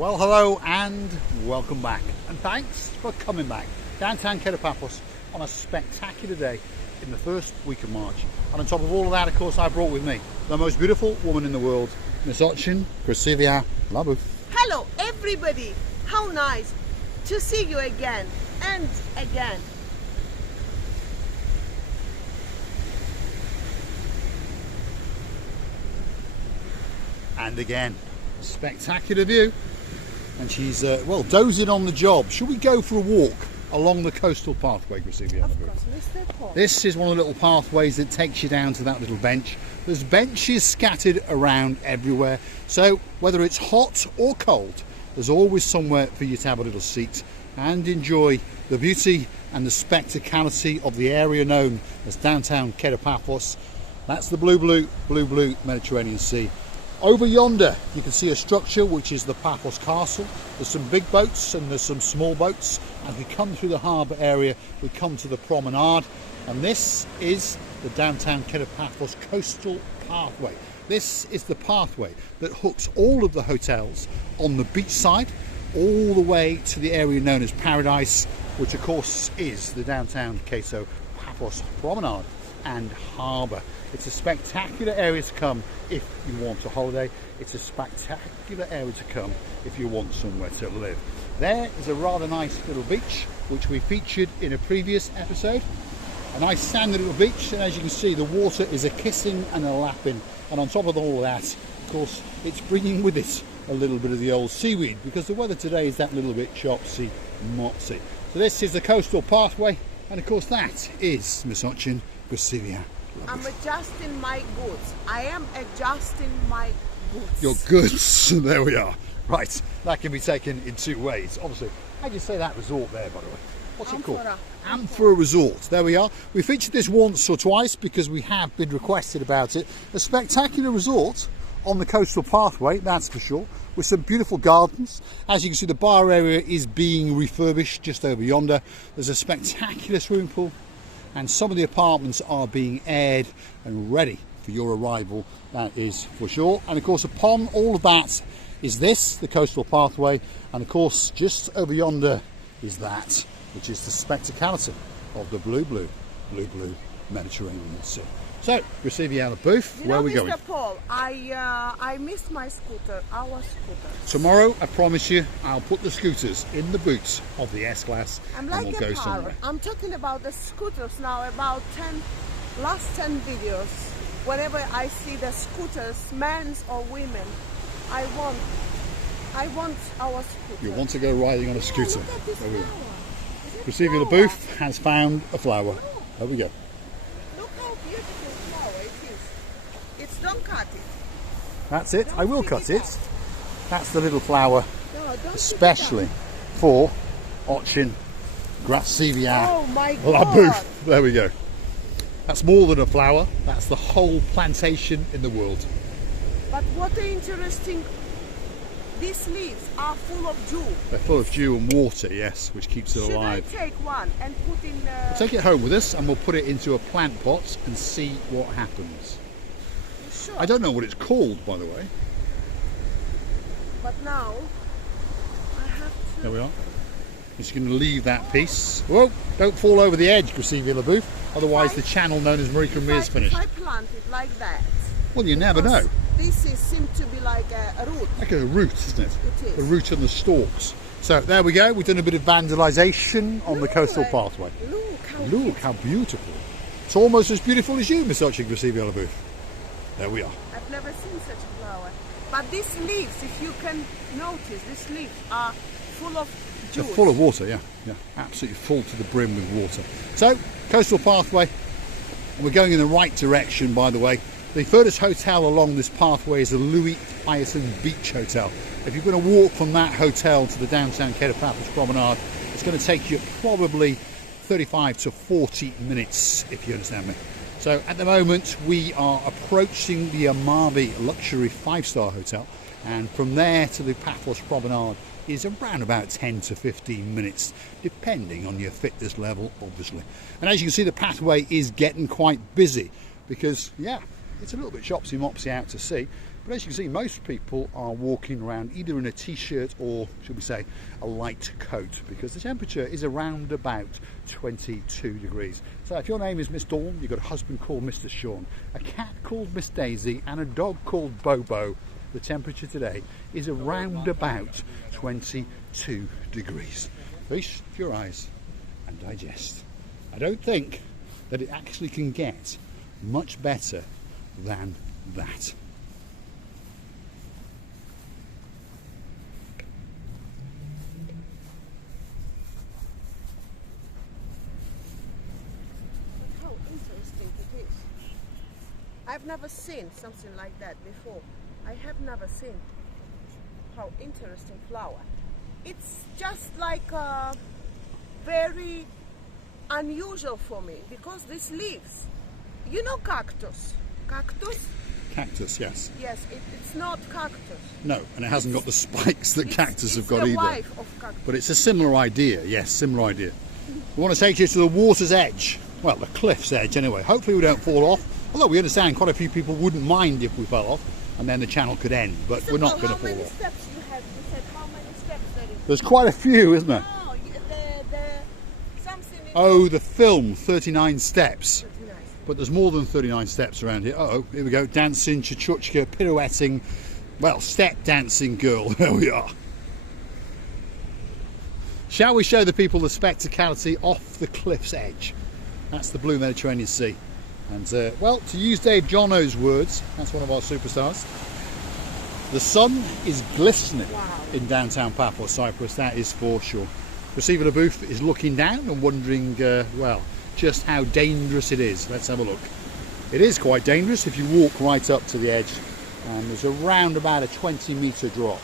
Well, hello and welcome back, and thanks for coming back. Downtown Paphos on a spectacular day in the first week of March. And on top of all of that, of course, I brought with me the most beautiful woman in the world, Miss Ochin Krasivia Labu. Hello everybody, how nice to see you again and again. And again, spectacular view. And she's, well, dozing on the job. Should we go for a walk along the coastal pathway, Krasivia? Of course, Mr. Paul. This is one of the little pathways that takes you down to that little bench. There's benches scattered around everywhere. So whether it's hot or cold, there's always somewhere for you to have a little seat and enjoy the beauty and the spectacality of the area known as downtown Paphos. That's the blue Mediterranean Sea. Over yonder you can see a structure which is the Paphos Castle. There's some big boats and there's some small boats. As we come through the harbour area, we come to the promenade, and this is the downtown Paphos coastal pathway. This is the pathway that hooks all of the hotels on the beach side all the way to the area known as Paradise, which of course is the downtown Paphos promenade and harbour. It's a spectacular area to come if you want a holiday. It's a spectacular area to come if you want somewhere to live. There is a rather nice little beach which we featured in a previous episode. A nice sandy little beach, and as you can see the water is a kissing and a lapping, and on top of all of that, of course, it's bringing with it a little bit of the old seaweed because the weather today is that little bit chopsy mopsy. So this is the coastal pathway, and of course that is Miss Ochin Krasivia. I'm adjusting my goods. I am adjusting my goods. Your goods. There we are. Right, that can be taken in two ways. Obviously, how do you say that resort there, by the way? What's it called? Amphora Resort. There we are. We featured this once or twice because we have been requested about it. A spectacular resort on the coastal pathway, that's for sure, with some beautiful gardens. As you can see, the bar area is being refurbished just over yonder. There's a spectacular swimming pool, and some of the apartments are being aired and ready for your arrival, that is for sure. And of course, upon all of that is this, the coastal pathway, and of course just over yonder is that, which is the spectacality of the blue Mediterranean Sea. So, Krasivia out of booth, where are we going? Mr. Paul, I missed my scooter, our scooter. Tomorrow, I promise you, I'll put the scooters in the boots of the S-Class I'm and like we'll a go parrot. somewhere. I'm talking about the scooters now, about last 10 videos. Whenever I see the scooters, men's or women, I want our scooter. You want to go riding on a scooter. Look at this There we go. flower. Krasivia LaBouffe has found a flower. There we go. Look how beautiful flower it is. Don't cut it. That's it. Don't I will pick cut it it. That's the little flower, No, don't pick it especially up. for Ochin Krasivia Oh my God. LaBouffe. There we go. That's more than a flower. That's the whole plantation in the world. But what interesting, these leaves are full of dew. They're full of dew and water, yes, which keeps it Should alive. I take one and put in We'll take it home with us and we'll put it into a plant pot and see what happens. sure. I don't know what it's called, by the way. But now I have to. There we are. Just going to leave that piece. Whoa, don't fall over the edge, Krasivia LaBouffe. Otherwise the channel known as Marie Cremier is finished. If I plant it like that. Well, you never because know. This seems to be like a root. Like a root, isn't it? It is. The root and the stalks. So there we go. We've done a bit of vandalisation on the coastal pathway. Look how Look how beautiful. It's almost as beautiful as you, Miss Ochin Krasivia LaBouffe. There we are. I've never seen such a flower. But these leaves, if you can notice, these leaves are full of They're juice. full of water, yeah. Absolutely full to the brim with water. So, coastal pathway, and we're going in the right direction, by the way. The furthest hotel along this pathway is the Louis Ireton Beach Hotel. If you're going to walk from that hotel to the downtown Paphos promenade, it's going to take you probably 35 to 40 minutes, if you understand me. So at the moment we are approaching the Amabi luxury 5-star hotel, and from there to the Paphos promenade is around about 10 to 15 minutes, depending on your fitness level, obviously. And as you can see, the pathway is getting quite busy because, yeah, it's a little bit shopsy-mopsy out to sea. But as you can see, most people are walking around either in a t-shirt or, should we say, a light coat, because the temperature is around about 22 degrees. So if your name is Miss Dawn, you've got a husband called Mr. Sean, a cat called Miss Daisy, and a dog called Bobo, the temperature today is around about 22 degrees. Feast your eyes and digest. I don't think that it actually can get much better than that. How interesting it is. I've never seen something like that before. I have never seen. How interesting flower. It's just like very unusual for me, because these leaves, you know, cactus. Cactus, yes. Yes, it's not cactus. No, and it hasn't got the spikes that cactus have got the either. wife of cactus. But it's a similar idea, yes, similar idea. We want to take you to the water's edge, well, the cliff's edge anyway. Hopefully we don't fall off, although we understand quite a few people wouldn't mind if we fell off, and then the channel could end, but we're not going to fall How many off. steps you have? You said how many steps there is? There's quite a few, isn't there? No, something in Oh, the film, 39 steps. 39. But there's more than 39 steps around here. Uh-oh, here we go, dancing, chuchuchka, pirouetting, well, step dancing girl, there we are. Shall we show the people the spectacality off the cliff's edge? That's the blue Mediterranean Sea. And, well, to use Dave Jono's words, that's one of our superstars, the sun is glistening in downtown Paphos Cyprus, that is for sure. Receiver the booth is looking down and wondering, well, just how dangerous it is. Let's have a look. It is quite dangerous if you walk right up to the edge, and there's around about a 20-metre drop.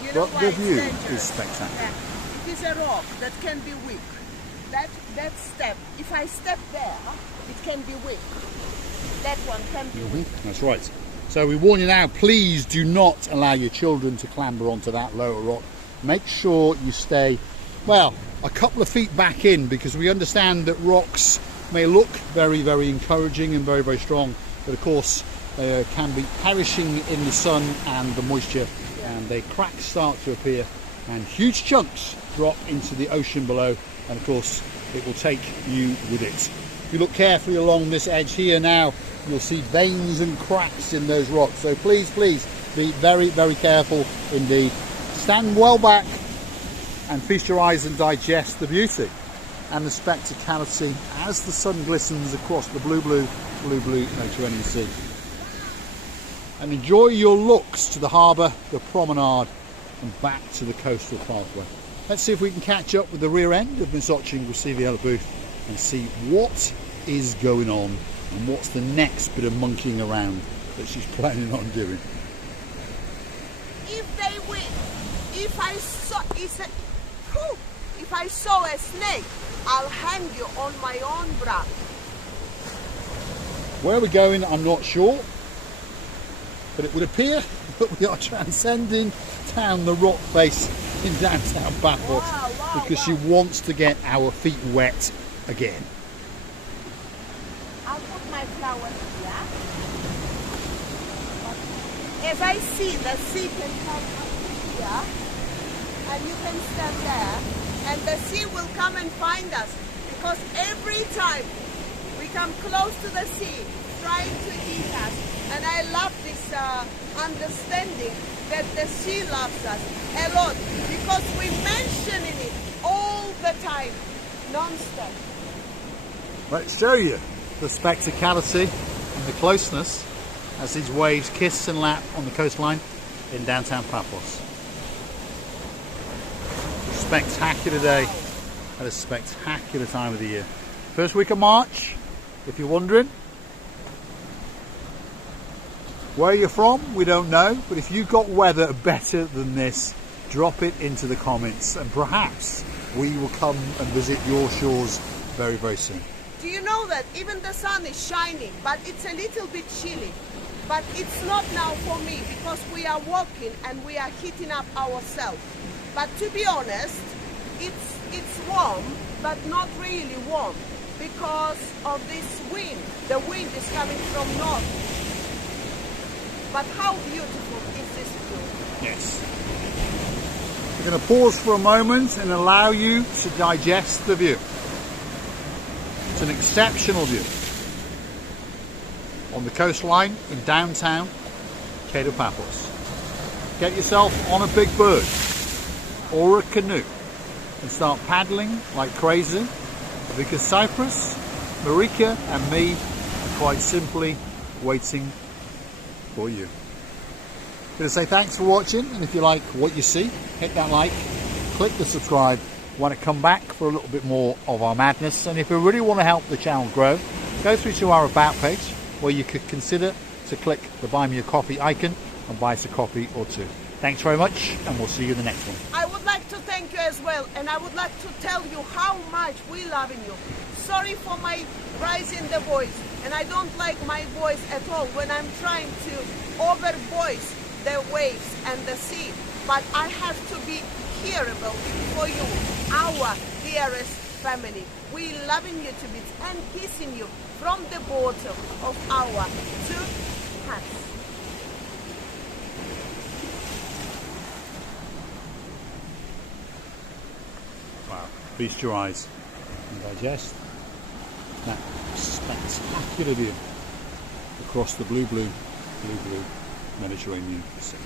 You know But why the it's view dangerous? is spectacular. Yeah. It is a rock that can be weak. That step, if I step there, it can be weak. That one can be weak. That's right. So we warn you now, please do not allow your children to clamber onto that lower rock. Make sure you stay, well, a couple of feet back in, because we understand that rocks may look very, very encouraging and very, very strong, but of course can be perishing in the sun and the moisture, and the cracks start to appear and huge chunks drop into the ocean below, and of course it will take you with it. If you look carefully along this edge here now, you'll see veins and cracks in those rocks, so please, please be very, very careful indeed. Stand well back and feast your eyes and digest the beauty and the spectacality as the sun glistens across the blue Mediterranean Sea. And enjoy your looks to the harbour, the promenade, and back to the coastal pathway. Let's see if we can catch up with the rear end of Miss Gracieviella booth and see what is going on and what's the next bit of monkeying around that she's planning on doing. If they win, if I saw a snake, I'll hang you on my own bra. Where we're going, I'm not sure, but it would appear that we are transcending down the rock face in downtown Paphos because she wants to get our feet wet again. I'll put my flowers here. As I see, the sea can come up here, and you can stand there, and the sea will come and find us, because every time we come close to the sea, trying to eat us, and I love this understanding that the sea loves us a lot, because we mentioning it all the time, non-stop. Let's show you the spectacality and the closeness as these waves kiss and lap on the coastline in downtown Paphos. Spectacular day at a spectacular time of the year. First week of March, if you're wondering. Where you're from, we don't know, but if you've got weather better than this, drop it into the comments and perhaps we will come and visit your shores very, very soon. Do you know that even the sun is shining, but it's a little bit chilly? But it's not now for me, because we are walking and we are heating up ourselves. But to be honest, it's warm, but not really warm, because of this wind. The wind is coming from north. But how beautiful is this view? Yes. We're going to pause for a moment and allow you to digest the view. It's an exceptional view on the coastline in downtown Paphos. Get yourself on a big bird or a canoe and start paddling like crazy, because Cyprus, Marika and me are quite simply waiting for you. I'm going to say thanks for watching, and if you like what you see, hit that like, click the subscribe. Want to come back for a little bit more of our madness, and if you really want to help the channel grow, go through to our About page, where you could consider to click the Buy Me a Coffee icon and buy us a coffee or two. Thanks very much, and we'll see you in the next one. I would like to thank you as well, and I would like to tell you how much we love you. Sorry for my rise in the voice, and I don't like my voice at all when I'm trying to over voice the waves and the sea, but I have to be hearable for you, our dearest family. We loving you to bits and kissing you from the bottom of our two hearts. Wow, feast your eyes and digest that spectacular view across the blue Mediterranean Sea.